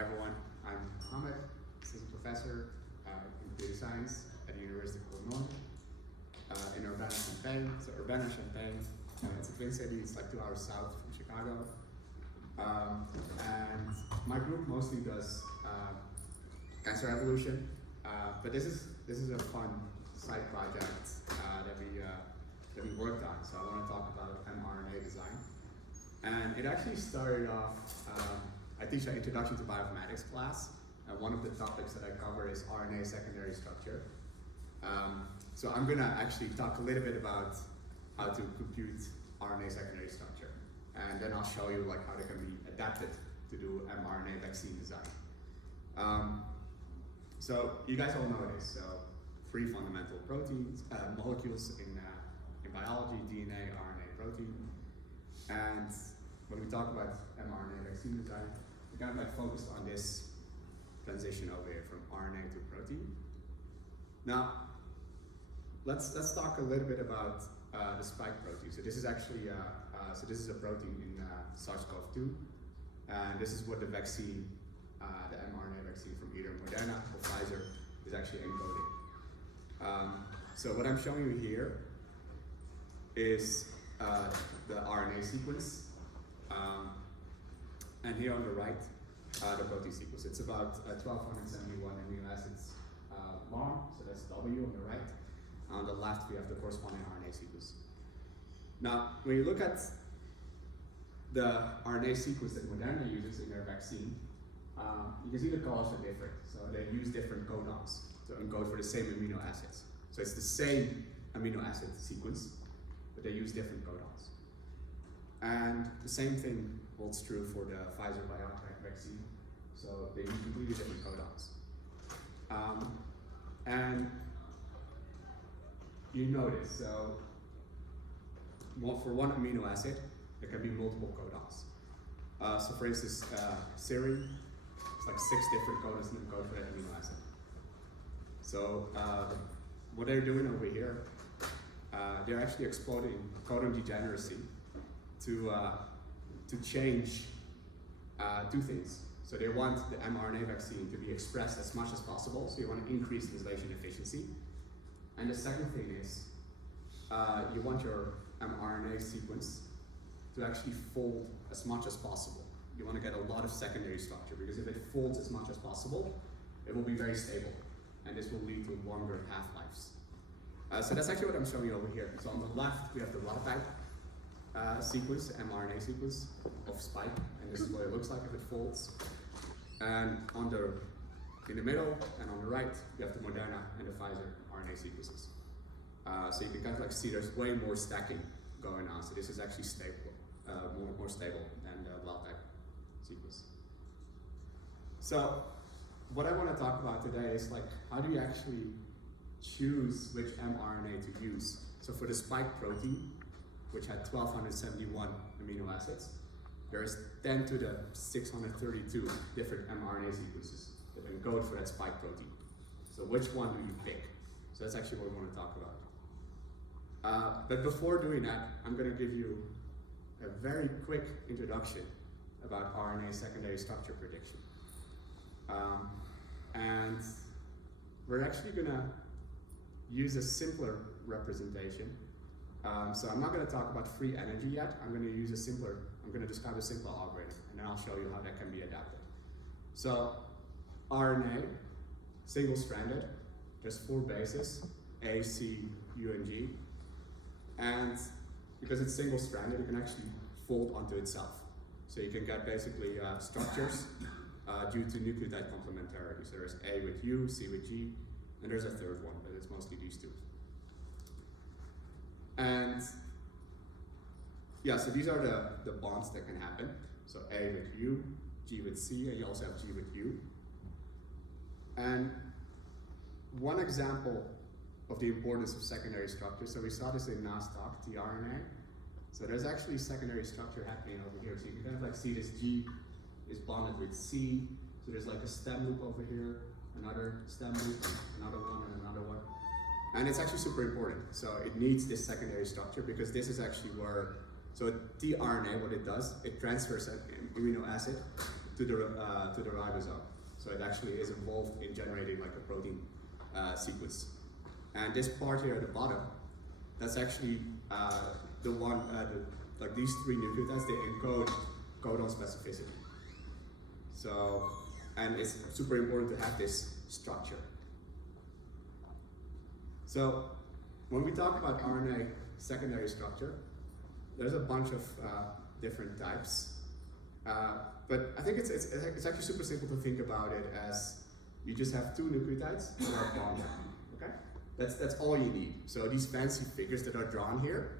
Hi everyone, I'm Mohammed, assistant professor in computer science at the University of Illinois in Urbana-Champaign. So Urbana-Champaign, it's a twin city, it's like 2 hours south from Chicago. And my group mostly does cancer evolution, but this is a fun side project that we worked on. So I want to talk about mRNA design. And it actually started off, I teach an introduction to bioinformatics class, and one of the topics that I cover is RNA secondary structure. So I'm gonna actually talk a little bit about how to compute RNA secondary structure. And then I'll show you like how they can be adapted to do mRNA vaccine design. So you guys all know this, so 3 fundamental proteins, molecules in biology, DNA, RNA, protein. And when we talk about mRNA vaccine design, we kind of like focused on this transition over here from RNA to protein. Now, let's talk a little bit about the spike protein. So this is actually this is a protein in SARS-CoV-2, and this is what the vaccine, the mRNA vaccine from either Moderna or Pfizer, is actually encoding. So what I'm showing you here is the RNA sequence, and here on the right, the protein sequence. It's about 1,271 amino acids long, so that's W on the right. On the left, we have the corresponding RNA sequence. Now, when you look at the RNA sequence that Moderna uses in their vaccine, you can see the colors are different. So they use different codons to encode for the same amino acids. So it's the same amino acid sequence, but they use different codons. And the same thing holds true for the Pfizer-BioNTech vaccine. So they use completely different codons. And you notice, so for one amino acid, there can be multiple codons. So for instance, serine, it's like 6 different codons in the code for that amino acid. So what they're doing over here, they're actually exploiting codon degeneracy to change 2 things. So they want the mRNA vaccine to be expressed as much as possible, so you want to increase translation efficiency. And the second thing is, you want your mRNA sequence to actually fold as much as possible. You want to get a lot of secondary structure, because if it folds as much as possible, it will be very stable, and this will lead to longer half-lives. So that's actually what I'm showing you over here. So on the left, we have the wild type sequence, mRNA sequence of spike, and this is what it looks like if it folds. And in the middle and on the right, you have the Moderna and the Pfizer RNA sequences. So you can kind of like see there's way more stacking going on. So this is actually stable, more stable than the wild type sequence. So what I want to talk about today is like, how do you actually choose which mRNA to use? So for the spike protein, which had 1,271 amino acids, there's 10 to the 632 different mRNA sequences that encode for that spike protein. So which one do you pick? So that's actually what we want to talk about. But before doing that, I'm going to give you a very quick introduction about RNA secondary structure prediction. And we're actually going to use a simpler representation. So I'm not going to talk about free energy yet. I'm going to describe a simpler algorithm, and then I'll show you how that can be adapted. So RNA, single-stranded, there's 4 bases, A, C, U, and G. And because it's single-stranded, it can actually fold onto itself. So you can get basically structures due to nucleotide complementarity. So there's A with U, C with G, and there's a third one, but it's mostly these 2. And yeah, so these are the bonds that can happen. So A with U, G with C, and you also have G with U. And one example of the importance of secondary structures, so we saw this in NAS talk, tRNA. So there's actually secondary structure happening over here. So you can kind of like see this G is bonded with C. So there's like a stem loop over here, another stem loop, another one, and another one. And it's actually super important. So it needs this secondary structure, because this is actually where, so tRNA, what it does, it transfers an amino acid to the ribosome. So it actually is involved in generating like a protein sequence. And this part here at the bottom, that's actually the one, like these three nucleotides, they encode codon specificity. So, and it's super important to have this structure. So, when we talk about RNA secondary structure, there's a bunch of different types. But I think it's actually super simple to think about it as you just have two nucleotides that are bonded. Okay? That's all you need. So these fancy figures that are drawn here,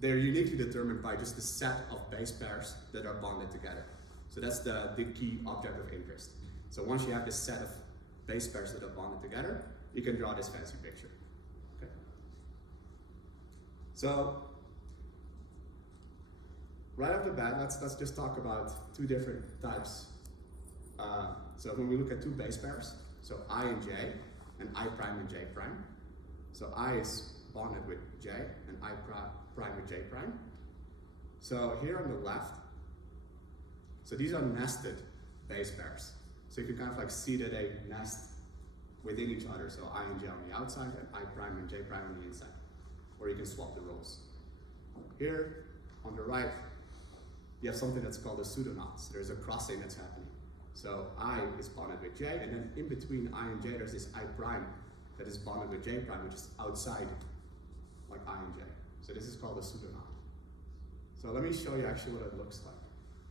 they're uniquely determined by just the set of base pairs that are bonded together. So that's the key object of interest. So once you have this set of base pairs that are bonded together, you can draw this fancy picture. Okay? So right off the bat, let's just talk about two different types. So when we look at two base pairs, so I and J, and I prime and J prime. So I is bonded with J, and I prime with J prime. So here on the left, so these are nested base pairs. So you can kind of like see that they nest within each other. So I and J on the outside, and I prime and J prime on the inside. Or you can swap the roles. Here on the right, you have something that's called a pseudoknots. There's a crossing that's happening. So I is bonded with J, and then in between I and J, there's this I prime that is bonded with J prime, which is outside, like I and J. So this is called a pseudoknot. So let me show you actually what it looks like.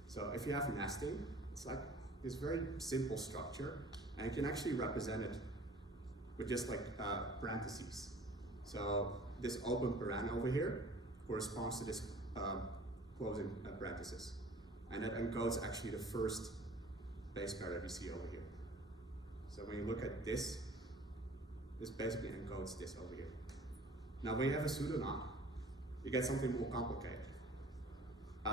So if you have nesting, it's like this very simple structure, and you can actually represent it with just like parentheses. So this open paren over here corresponds to this closing parenthesis. And that encodes actually the first base pair that we see over here. So when you look at this basically encodes this over here. Now when you have a pseudoknot, you get something more complicated.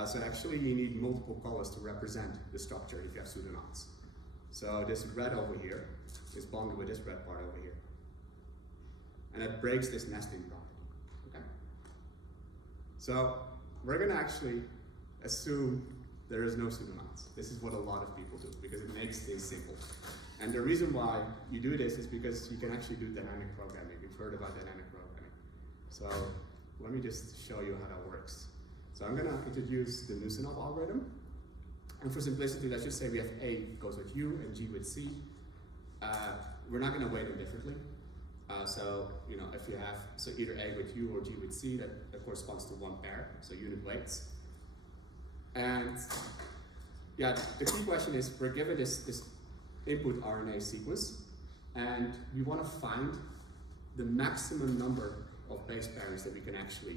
So actually you need multiple colors to represent the structure if you have pseudoknots. So this red over here is bonded with this red part over here. And it breaks this nesting property, okay? So we're gonna actually assume there is no pseudoknots. This is what a lot of people do because it makes things simple. And the reason why you do this is because you can actually do dynamic programming. You've heard about dynamic programming. So let me just show you how that works. So I'm gonna introduce the Nussenov algorithm. And for simplicity, let's just say we have A goes with U and G with C. We're not gonna weight them differently. So, you know, if you have, so either A with U or G with C, that corresponds to one pair, so unit weights. And yeah, the key question is, we're given this input RNA sequence, and we want to find the maximum number of base pairings that we can actually,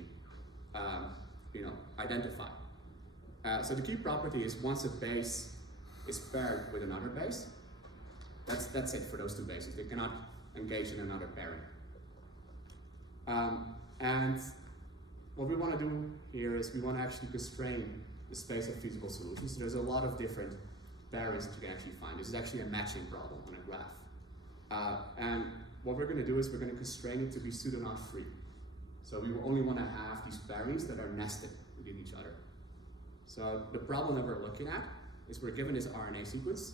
you know, identify. So the key property is once a base is paired with another base, that's it for those two bases. They cannot engage in another pairing. And what we want to do here is we want to actually constrain the space of feasible solutions. So there's a lot of different pairings that you can actually find. This is actually a matching problem on a graph. And what we're going to do is we're going to constrain it to be pseudoknot free. So we will only want to have these pairings that are nested within each other. So the problem that we're looking at is we're given this RNA sequence.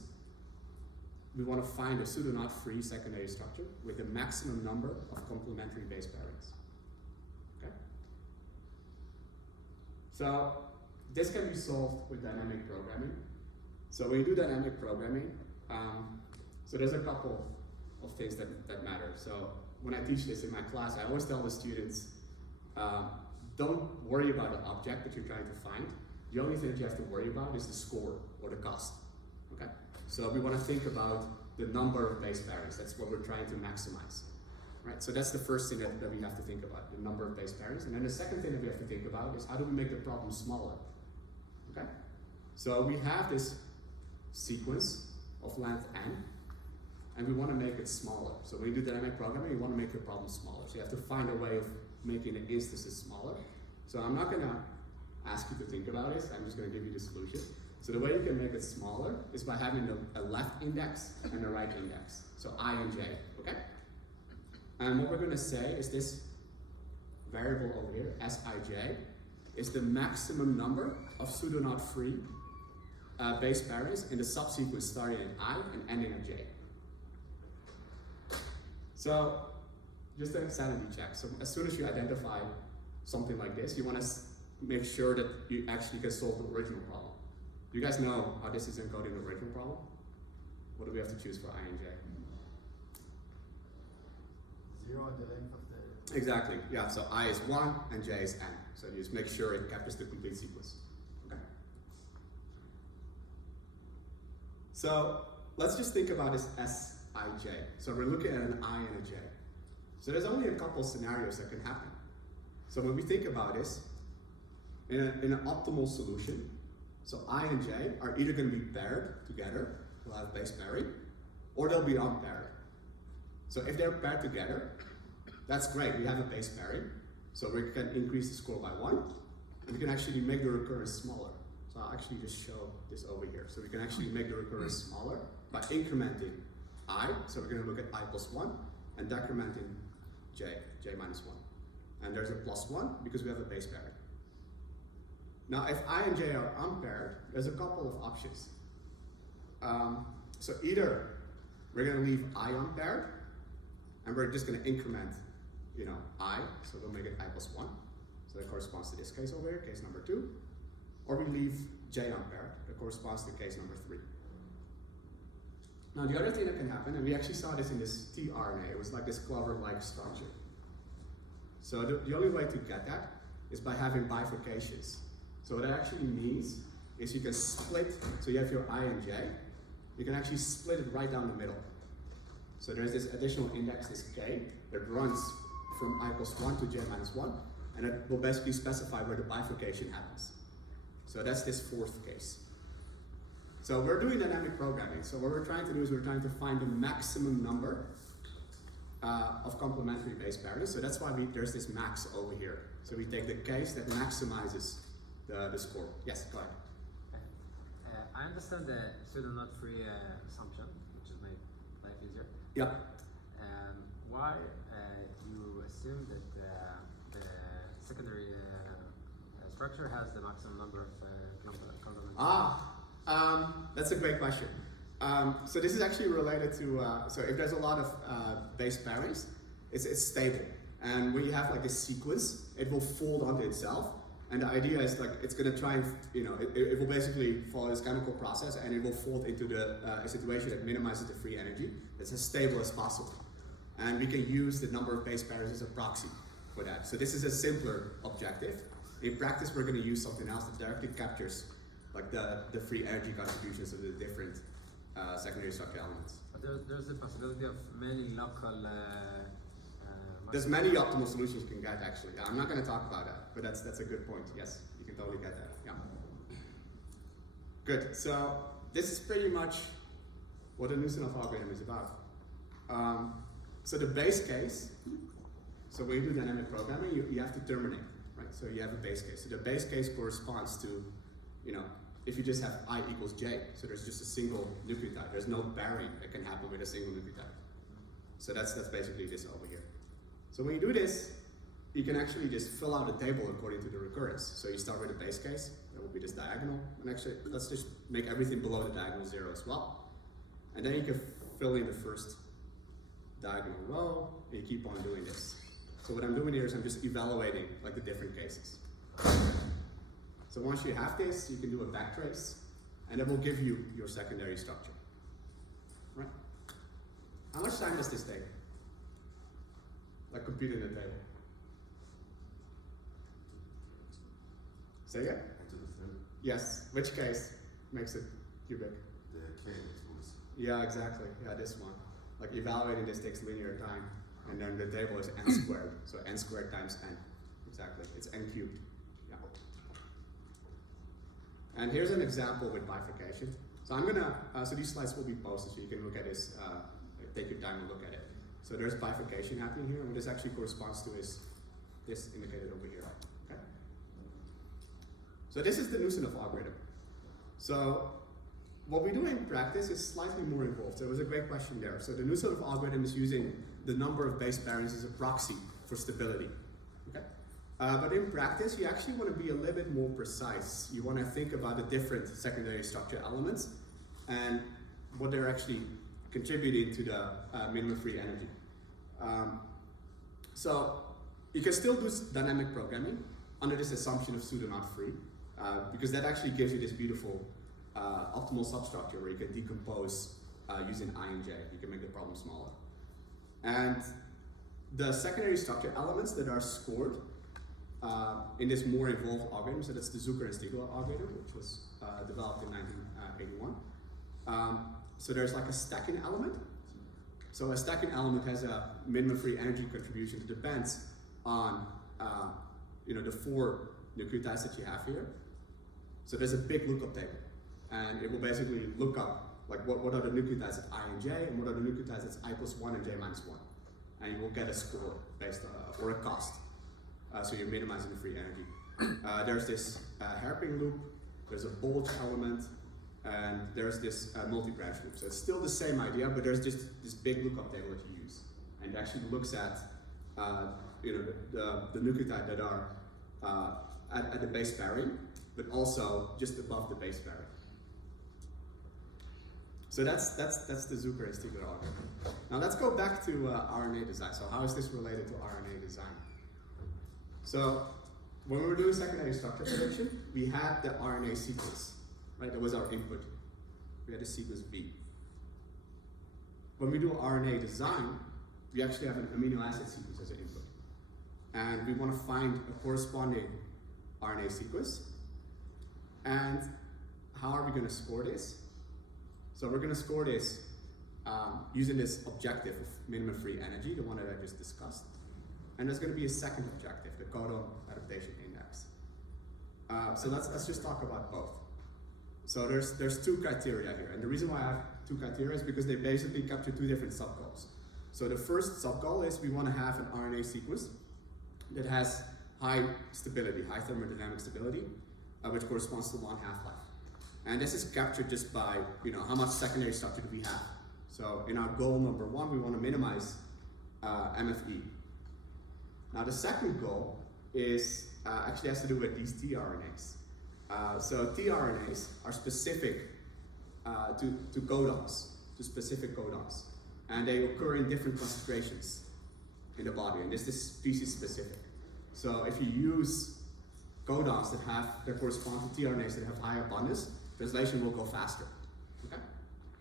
We want to find a pseudoknot free secondary structure with the maximum number of complementary base pairings. Okay? So this can be solved with dynamic programming. So when you do dynamic programming, so there's a couple of things that matter. So when I teach this in my class, I always tell the students, don't worry about the object that you're trying to find. The only thing that you have to worry about is the score or the cost. Okay? So we want to think about the number of base pairings. That's what we're trying to maximize. Right? So that's the first thing that we have to think about, the number of base pairings. And then the second thing that we have to think about is how do we make the problem smaller? Okay? So we have this sequence of length n, and we want to make it smaller. So when you do dynamic programming, you want to make your problem smaller. So you have to find a way of making the instances smaller. So I'm not going to ask you to think about it. I'm just going to give you the solution. So the way you can make it smaller is by having a left index and a right index. So I and J, okay? And what we're going to say is this variable over here, Sij, is the maximum number of pseudoknot free base pairings in the subsequence starting at I and ending at J. So, just a sanity check. So as soon as you identify something like this, you want to make sure that you actually can solve the original problem. Do you guys know how this is encoding the original problem? What do we have to choose for I and J? 0 at the length of the... Exactly, yeah, so I is 1 and J is n. So you just make sure it captures the complete sequence. Okay. So let's just think about this Sij. So we're looking at an I and a J. So there's only a couple scenarios that can happen. So when we think about this, in an optimal solution, so I and J are either going to be paired together, we'll have base pairing, or they'll be unpaired. So if they're paired together, that's great, we have a base pairing, so we can increase the score by 1, and we can actually make the recurrence smaller. So I'll actually just show this over here. So we can actually make the recurrence smaller by incrementing I, so we're going to look at I plus 1, and decrementing J minus 1. And there's a plus 1 because we have a base pairing. Now, if I and J are unpaired, there's a couple of options. So either we're going to leave I unpaired, and we're just going to increment, I, so we'll make it I plus 1. So that corresponds to this case over here, case number 2. Or we leave J unpaired, that corresponds to case number 3. Now, the other thing that can happen, and we actually saw this in this tRNA, it was like this clover-like structure. So the only way to get that is by having bifurcations. So what that actually means is you can split, so you have your I and J, you can actually split it right down the middle. So there's this additional index, this K, that runs from I plus 1 to J minus 1, and it will basically specify where the bifurcation happens. So that's this 4th case. So we're doing dynamic programming. So what we're trying to do is we're trying to find the maximum number of complementary base pairings. So that's why there's this max over here. So we take the case that maximizes the score. Yes, go ahead. I understand the pseudo-not-free assumption, which has made life easier. Yep. Why you assume that the secondary structure has the maximum number of complements? That's a great question. So this is actually related to, so if there's a lot of base pairings, it's stable. And when you have like this sequence, it will fold onto itself. And the idea is like, it's gonna try and, it will basically follow this chemical process and it will fold into a situation that minimizes the free energy. It's as stable as possible. And we can use the number of base pairings as a proxy for that. So this is a simpler objective. In practice, we're gonna use something else that directly captures like the free energy contributions of the different secondary structure elements. But there's the possibility of many local... There's many optimal solutions you can get actually. I'm not going to talk about that, but that's a good point. Yes, you can totally get that. Yeah. Good. So this is pretty much what the Nusselt's algorithm is about. So the base case. So when you do dynamic programming, you have to terminate, right? So you have a base case. So the base case corresponds to, if you just have I equals J, so there's just a single nucleotide. There's no pairing that can happen with a single nucleotide. So that's basically this over here. So when you do this, you can actually just fill out a table according to the recurrence. So you start with a base case, that will be this diagonal, and actually let's just make everything below the diagonal 0 as well. And then you can fill in the first diagonal row, and you keep on doing this. So what I'm doing here is I'm just evaluating like the different cases. So once you have this, you can do a backtrace, and it will give you your secondary structure. Right? How much time does this take? Like computing the table. Say it? Yes. Which case makes it cubic? The K equals. Yeah, exactly. Yeah, this one. Like evaluating this takes linear time, and then the table is n squared. So n squared times n. Exactly. It's n cubed. Yeah. And here's an example with bifurcation. So I'm gonna. So these slides will be posted, so you can look at this. Take your time and look at it. So there's bifurcation happening here, and what this actually corresponds to is this indicated over here. Okay. So this is the Nusselt's algorithm. So what we do in practice is slightly more involved. So it was a great question there. So the Nusselt's algorithm is using the number of base pairings as a proxy for stability. Okay. But in practice, you actually want to be a little bit more precise. You want to think about the different secondary structure elements and what they're actually contributing to the minimum free energy. So you can still do dynamic programming under this assumption of pseudo not free, because that actually gives you this beautiful optimal substructure where you can decompose using I and J. You can make the problem smaller. And the secondary structure elements that are scored in this more involved algorithm, so that's the Zucker and Stiegler algorithm, which was developed in 1981. So there's like a stacking element. So a stacking element has a minimum free energy contribution that depends on the 4 nucleotides that you have here. So there's a big lookup table, and it will basically look up like what are the nucleotides at I and J, and what are the nucleotides at I plus 1 and J minus 1, and you will get a score based or a cost. So you're minimizing the free energy. There's this hairpin loop, there's a bulge element, and there's this multi-branch loop. So it's still the same idea, but there's just this big lookup table that you use, and it actually looks at the nucleotide that are at the base pairing, but also just above the base pairing. So that's the Zucker and Stiegler algorithm. Now let's go back to RNA design. So how is this related to RNA design? So when we were doing secondary structure prediction, we had the RNA sequence, right? That was our input. We had the sequence B. When we do RNA design, we actually have an amino acid sequence as an input. And we want to find a corresponding RNA sequence. And how are we going to score this? So we're going to score this using this objective of minimum free energy, the one that I just discussed. And there's going to be a second objective, the codon adaptation index. So let's just talk about both. So there's 2 criteria here, and the reason why I have 2 criteria is because they basically capture 2 different sub-goals. So the first sub-goal is we want to have an RNA sequence that has high stability, high thermodynamic stability, which corresponds to 1 half-life. And this is captured just by how much secondary structure do we have. So in our goal number 1, we want to minimize MFE. Now the second goal is actually has to do with these tRNAs. So tRNAs are specific to codons, to specific codons, and they occur in different concentrations in the body, and this is species specific. So if you use codons that correspond to tRNAs that have high abundance, translation will go faster. Okay?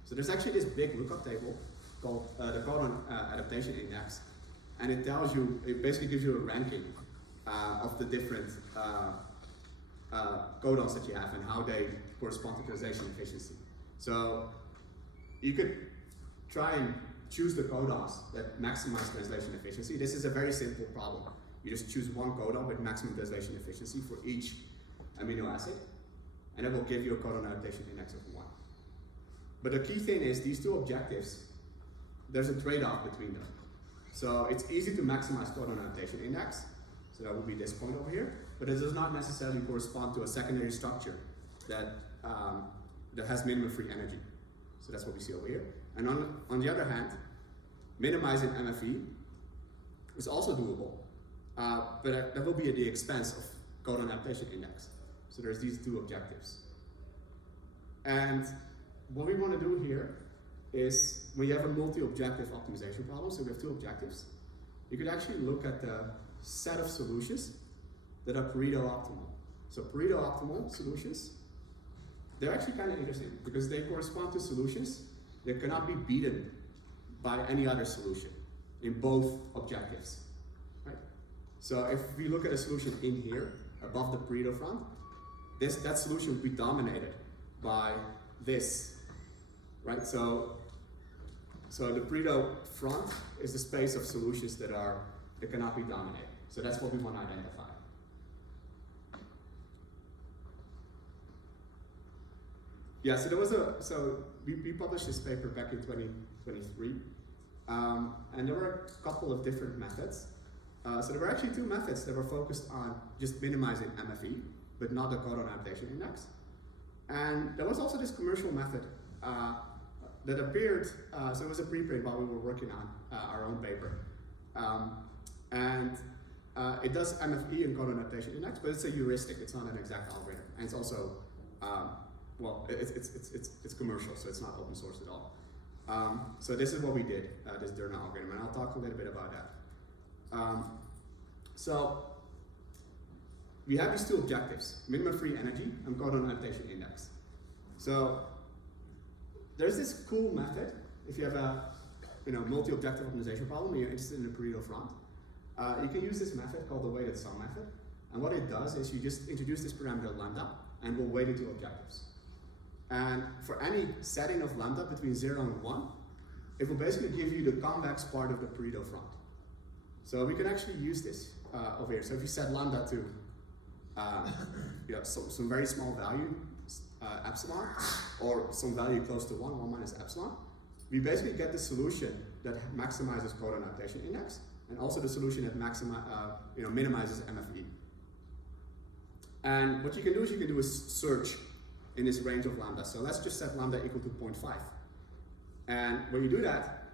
So there's actually this big lookup table called the codon adaptation index, and it basically gives you a ranking of the different codons that you have and how they correspond to translation efficiency. So you could try and choose the codons that maximize translation efficiency. This is a very simple problem. You just choose one codon with maximum translation efficiency for each amino acid, and it will give you a codon adaptation index of 1. But the key thing is these 2 objectives, there's a trade-off between them. So it's easy to maximize codon adaptation index, so that would be this point over here, but it does not necessarily correspond to a secondary structure that has minimum free energy. So that's what we see over here. And on the other hand, minimizing MFE is also doable, but that will be at the expense of codon adaptation index. So there's these 2 objectives. And what we want to do here is when you have a multi-objective optimization problem, so we have 2 objectives, you could actually look at the set of solutions that are Pareto optimal. So Pareto optimal solutions, they're actually kind of interesting because they correspond to solutions that cannot be beaten by any other solution in both objectives. Right? So if we look at a solution in here, above the Pareto front, that solution would be dominated by this, right? So the Pareto front is the space of solutions that cannot be dominated. So that's what we want to identify. Yeah, so we published this paper back in 2023, and there were a couple of different methods. So there were actually 2 methods that were focused on just minimizing MFE, but not the codon adaptation index. And there was also this commercial method that appeared, so it was a preprint while we were working on our own paper. And it does MFE and codon adaptation index, but it's a heuristic. It's not an exact algorithm, and it's also well, it's commercial, so it's not open source at all. So this is what we did, this DERNA algorithm, and I'll talk a little bit about that. So we have these two objectives: minimum free energy and codon adaptation index. So there's this cool method if you have a multi-objective optimization problem and you're interested in the Pareto front. You can use this method called the weighted sum method, and what it does is you just introduce this parameter lambda and we'll weight it to objectives. And for any setting of lambda between 0 and 1, it will basically give you the convex part of the Pareto front. So we can actually use this over here. So if you set lambda to some very small value, epsilon, or some value close to 1 minus epsilon, we basically get the solution that maximizes codon adaptation index, and also the solution that minimizes MFE. And what you can do is search in this range of lambda. So let's just set lambda equal to 0.5. And when you do that,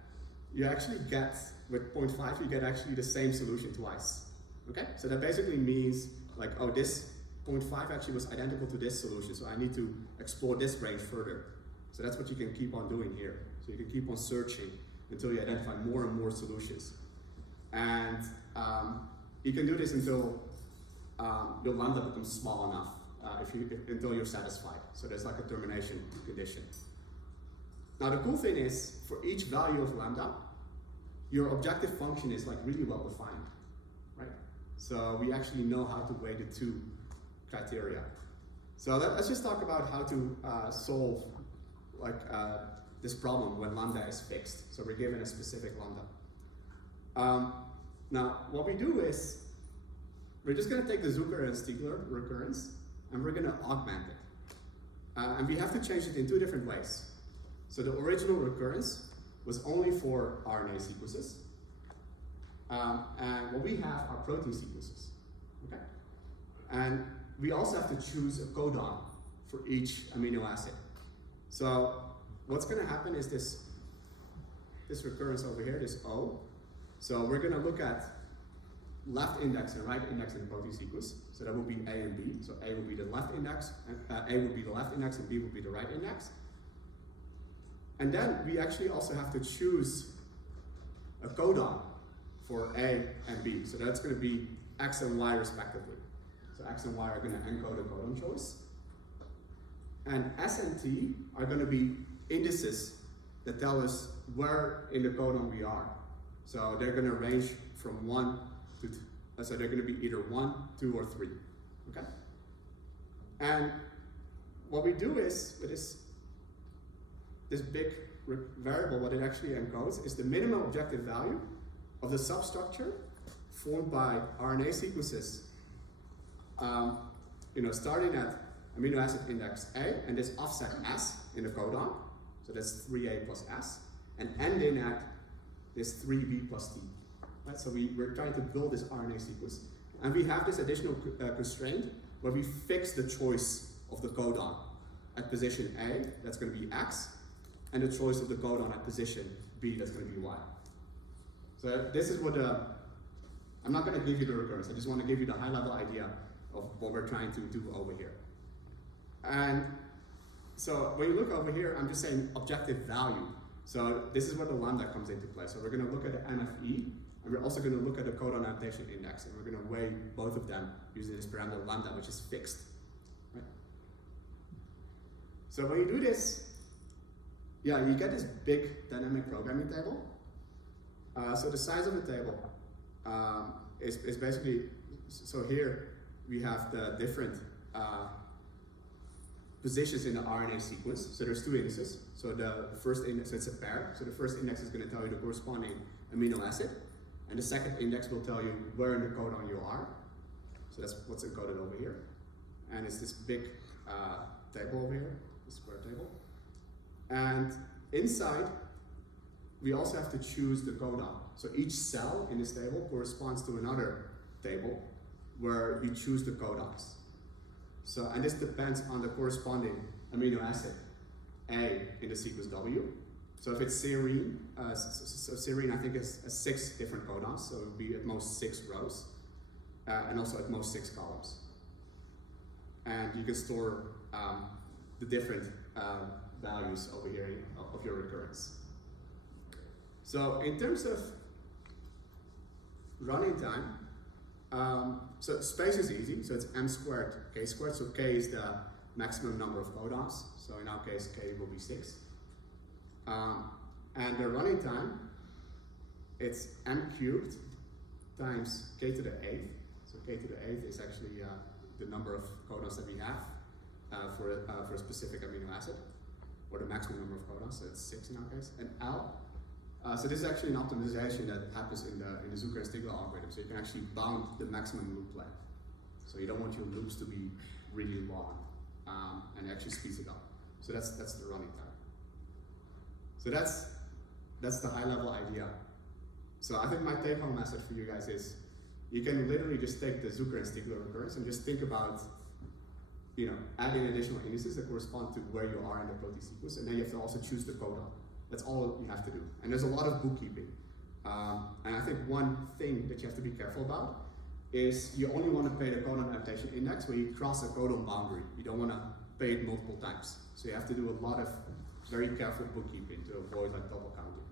you actually get, with 0.5, you get actually the same solution twice. Okay? So that basically means, like, oh, this 0.5 actually was identical to this solution, so I need to explore this range further. So that's what you can keep on doing here. So you can keep on searching until you identify more and more solutions. And you can do this until your lambda becomes small enough, until you're satisfied. So there's like a termination condition. Now the cool thing is, for each value of lambda, your objective function is like really well defined, right? So we actually know how to weight the two criteria. So let's just talk about how to solve this problem when lambda is fixed. So we're given a specific lambda. Now what we do is, we're just going to take the Zucker and Stiegler recurrence and we're going to augment it. And we have to change it in two different ways. So the original recurrence was only for RNA sequences. And what we have are protein sequences. Okay? And we also have to choose a codon for each amino acid. So what's going to happen is this recurrence over here, this O. So we're going to look at left index and right index in the protein sequence. So that will be A and B. So A will be the left index, and A will be the left index, and B will be the right index. And then we actually also have to choose a codon for A and B. So that's going to be X and Y respectively. So X and Y are going to encode a codon choice. And S and T are going to be indices that tell us where in the codon we are. So they're going to range from 1 to 2. So they're going to be either 1, 2, or 3. Okay? And what we do is, with this big variable, what it actually encodes is the minimum objective value of the substructure formed by RNA sequences, starting at amino acid index A and this offset S in the codon, so that's 3A plus S, and ending at this 3B plus T. Right? So we're trying to build this RNA sequence. And we have this additional constraint where we fix the choice of the codon at position A, that's going to be X, and the choice of the codon at position B, that's going to be Y. So this is what I'm not going to give you the recurrence, I just want to give you the high level idea of what we're trying to do over here. And so when you look over here, I'm just saying objective value. So this is where the lambda comes into play. So we're going to look at the MFE, and we're also going to look at the codon adaptation index, and we're going to weigh both of them using this parameter lambda, which is fixed. Right? So when you do this, yeah, you get this big dynamic programming table. So the size of the table is basically, so here we have the different positions in the RNA sequence. So there's two indices. So the first index, so it's a pair. So the first index is going to tell you the corresponding amino acid, and the second index will tell you where in the codon you are. So that's what's encoded over here. And it's this big table over here, the square table. And inside, we also have to choose the codon. So each cell in this table corresponds to another table where you choose the codons. So, and this depends on the corresponding amino acid A in the sequence W. So if it's serine, so serine I think has 6 different codons, so it would be at most 6 rows. and also at most 6 columns. And you can store the different values over here of your recurrence. So in terms of running time, so space is easy, so it's m squared k squared, so k is the maximum number of codons, so in our case k will be 6. And the running time, it's m cubed times k to the 8th, so k to the 8th is actually the number of codons that we have for a specific amino acid, or the maximum number of codons, so it's 6 in our case, and L. So this is actually an optimization that happens in the Zucker and Stigler algorithm. So you can actually bound the maximum loop length. So you don't want your loops to be really long, and it actually speeds it up. So that's the running time. So that's the high level idea. So I think my take home message for you guys is, you can literally just take the Zucker and Stigler recurrence and just think about, adding additional indices that correspond to where you are in the protein sequence, and then you have to also choose the codon. That's all you have to do. And there's a lot of bookkeeping. And I think one thing that you have to be careful about is you only want to pay the codon adaptation index when you cross a codon boundary. You don't want to pay it multiple times. So you have to do a lot of very careful bookkeeping to avoid double counting.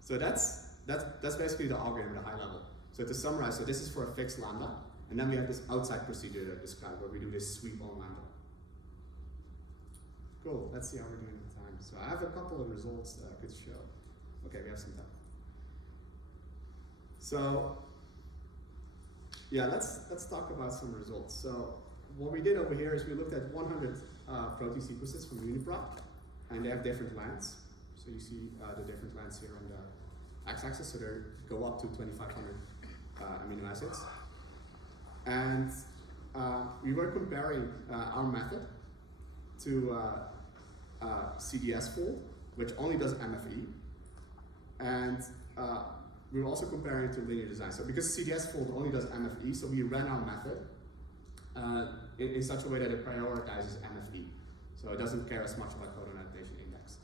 So that's basically the algorithm at a high level. So to summarize, so this is for a fixed lambda, and then we have this outside procedure that I described where we do this sweep on lambda. Cool, let's see how we're doing with time. So I have a couple of results that I could show. Okay, we have some time. So yeah, let's talk about some results. So what we did over here is we looked at 100 protein sequences from UniProt, and they have different lengths. So you see the different lengths here on the x-axis, so they go up to 2,500 amino acids. And we were comparing our method to CDSfold, which only does MFE, and we were also comparing it to linear design. So because CDSfold only does MFE, so we ran our method in such a way that it prioritizes MFE. So it doesn't care as much about codon adaptation index.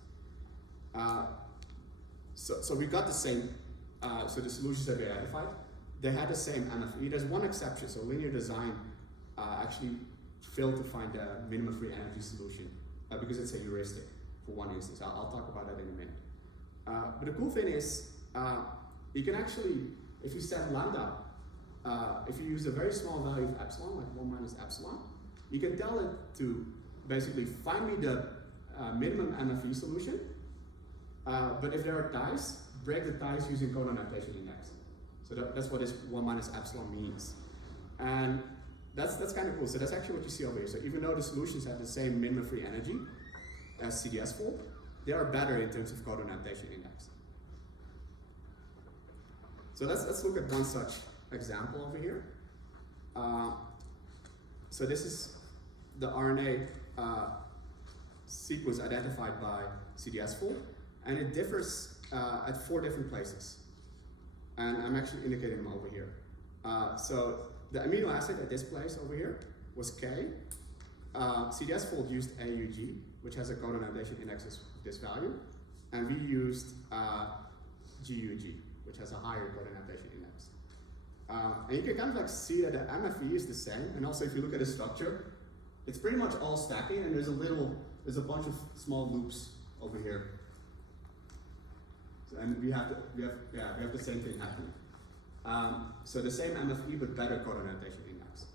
So we got the same, so the solutions that we identified, they had the same MFE. There's one exception, so linear design actually failed to find a minimum free energy solution because it's a heuristic for one instance. I'll talk about that in a minute. But the cool thing is, you can actually, if you set lambda, if you use a very small value of epsilon, like 1 minus epsilon, you can tell it to basically find me the minimum MFE solution, but if there are ties, break the ties using codon adaptation index. So that's what this 1 minus epsilon means. And that's kind of cool. So that's actually what you see over here. So even though the solutions have the same minimum free energy as CDSfold, they are better in terms of codon adaptation index. So let's look at one such example over here. So this is the RNA sequence identified by CDSfold, and it differs at 4 different places. And I'm actually indicating them over here. So the amino acid at this place over here was K. CDSfold used AUG, which has a codon adaptation index of this value, and we used GUG, which has a higher codon adaptation index. And you can kind of like see that the MFE is the same, and also if you look at the structure, it's pretty much all stacking, and there's a bunch of small loops over here. So, and we have the same thing happening. So the same MFE but better codon adaptation index.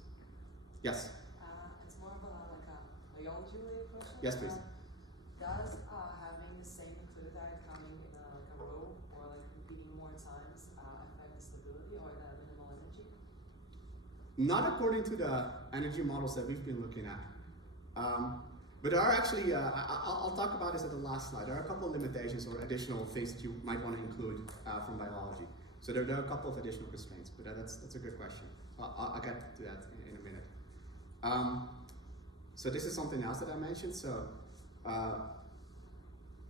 Yes. It's more of a biology-related question. Yes, please. Does having the same nucleotide coming in a row or repeating more times affect the stability or the minimal energy? Not according to the energy models that we've been looking at. But there are actually, I'll talk about this at the last slide. There are a couple of limitations or additional things that you might want to include from biology. So there are a couple of additional constraints, but that's a good question. I'll get to that in a minute. So this is something else that I mentioned. So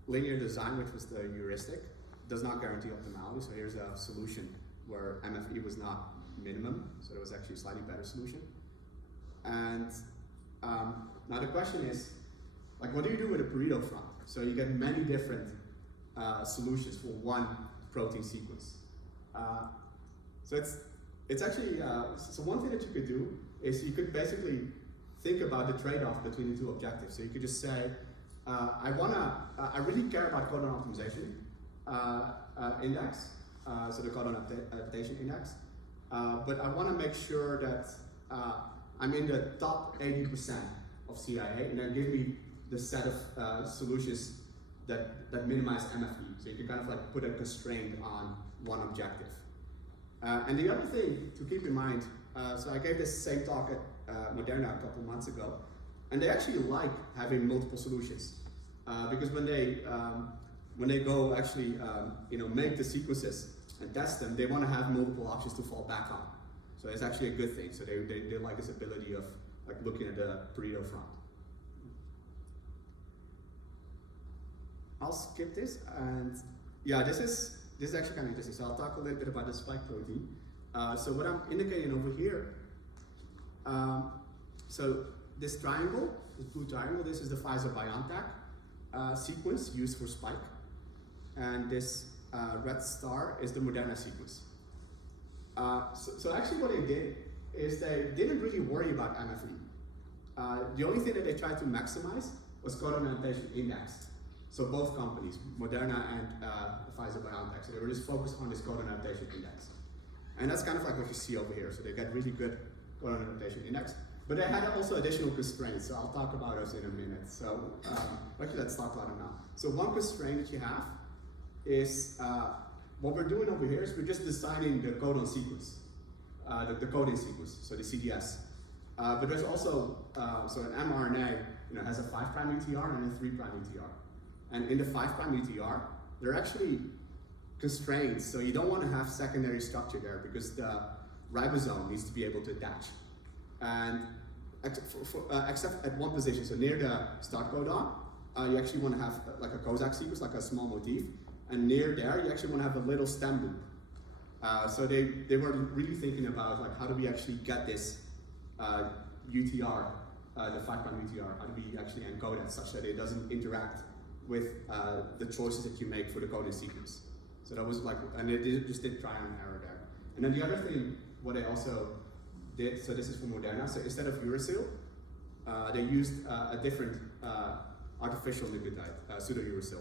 linear design, which was the heuristic, does not guarantee optimality. So here's a solution where MFE was not minimum, so there was actually a slightly better solution. And now the question is, what do you do with a Pareto front? So you get many different solutions for one protein sequence. So it's actually, so one thing that you could do is you could basically think about the trade-off between the two objectives. So you could just say, I really care about codon optimization index, so the codon adaptation index, but I want to make sure that I'm in the top 80% of CIA, and then give me the set of solutions that minimize MFE. So you can kind of like put a constraint on one objective. And the other thing to keep in mind, so I gave this same talk at Moderna a couple months ago, and they actually like having multiple solutions because when they go actually make the sequences and test them, they want to have multiple options to fall back on. So it's actually a good thing. So they like this ability of like looking at the Pareto front. I'll skip this, and yeah, this is actually kind of interesting. So I'll talk a little bit about the spike protein. So what I'm indicating over here, so this triangle, this blue triangle, this is the Pfizer-BioNTech sequence used for spike, and this red star is the Moderna sequence. So actually what they did is they didn't really worry about MFE. The only thing that they tried to maximize was codon adaptation index. So both companies, Moderna and Pfizer-BioNTech, so they were just focused on this codon adaptation index. And that's kind of like what you see over here. So they got really good codon adaptation index. But they had also additional constraints, so I'll talk about those in a minute. So actually let's talk about them now. So one constraint that you have is, what we're doing over here is we're just designing the codon sequence, the coding sequence, so the CDS. But there's also, so an mRNA has a 5' UTR and a 3' UTR. And in the 5' UTR, there are actually constraints, so you don't want to have secondary structure there because the ribosome needs to be able to attach. And except at one position, so near the start codon, you actually want to have like a Kozak sequence, like a small motif. And near there, you actually want to have a little stem loop. So they were really thinking about like how do we actually get this UTR, the 5' UTR, how do we actually encode it such that it doesn't interact with the choices that you make for the coding sequence. So that was like, and they just did trial and error there. And then the other thing, what they also did, so this is for Moderna, so instead of uracil, they used a different artificial nucleotide, pseudouracil,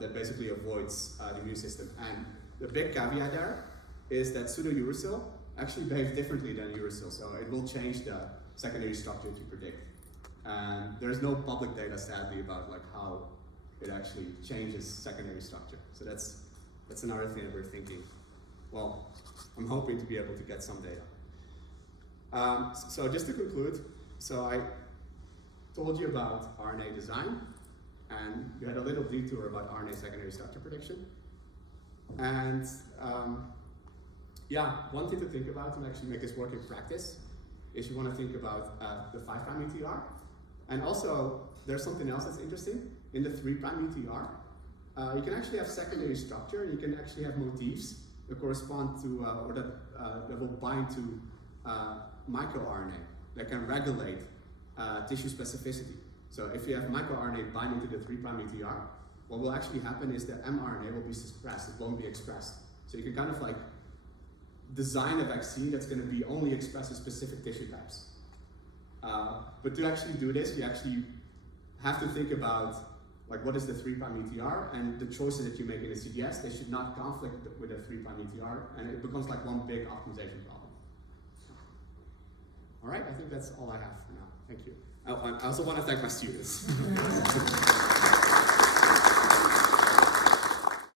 that basically avoids the immune system. And the big caveat there is that pseudouracil actually behaves differently than uracil, so it will change the secondary structure to predict. And there's no public data, sadly, about like how it actually changes secondary structure. So that's another thing that we're thinking. Well, I'm hoping to be able to get some data. So just to conclude, so I told you about RNA design, and you had a little detour about RNA secondary structure prediction. And yeah, one thing to think about to actually make this work in practice is you want to think about the 5' UTR. And also, there's something else that's interesting. In the 3' UTR, you can actually have secondary structure, and you can actually have motifs that correspond to, or that will bind to microRNA that can regulate tissue specificity. So if you have microRNA binding to the 3' UTR, what will actually happen is that mRNA will be suppressed, it won't be expressed. So you can kind of like design a vaccine that's going to be only expressed in specific tissue types. But to actually do this, you actually have to think about like what is the 3' UTR, and the choices that you make in the CDS, they should not conflict with the 3' UTR, and it becomes like one big optimization problem. All right, I think that's all I have for now. Thank you. I also want to thank my students.